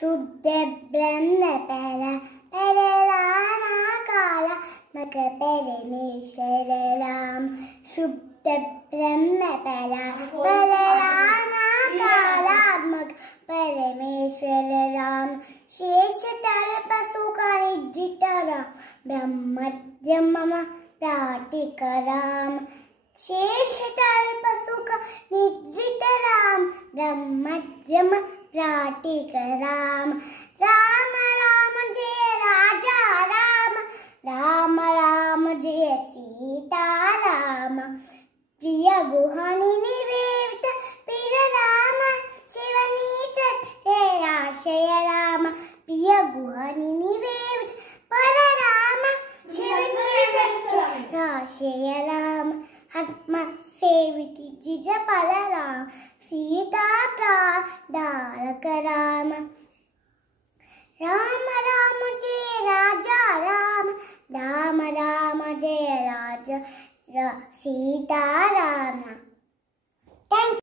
शुद्ध ब्रह्म पहला पहले राणा काला मक परमेश्वर राम शुद्ध ब्रह्म पहला पहले राणा काला मक परमेश्वर राम शेष तर पशु का निद्रित राम ब्रह्मद्यम प्रातिक राम शेष तर पशु का निद्रित राम ब्रह्मद्यम प्राटिक राम राम राम जय राजा राम राम राम जय सीता राम प्रिय गुहानि निवेदित पीर राम शिवनीत हे आशय राम प्रिय गुहानि निवेदित पर राम शिवनीत आशय राम आत्म सेविति जिज पर राम सीता प्रादारक राम राम राम जय राजा राम राम राम जय राजा सीता राम।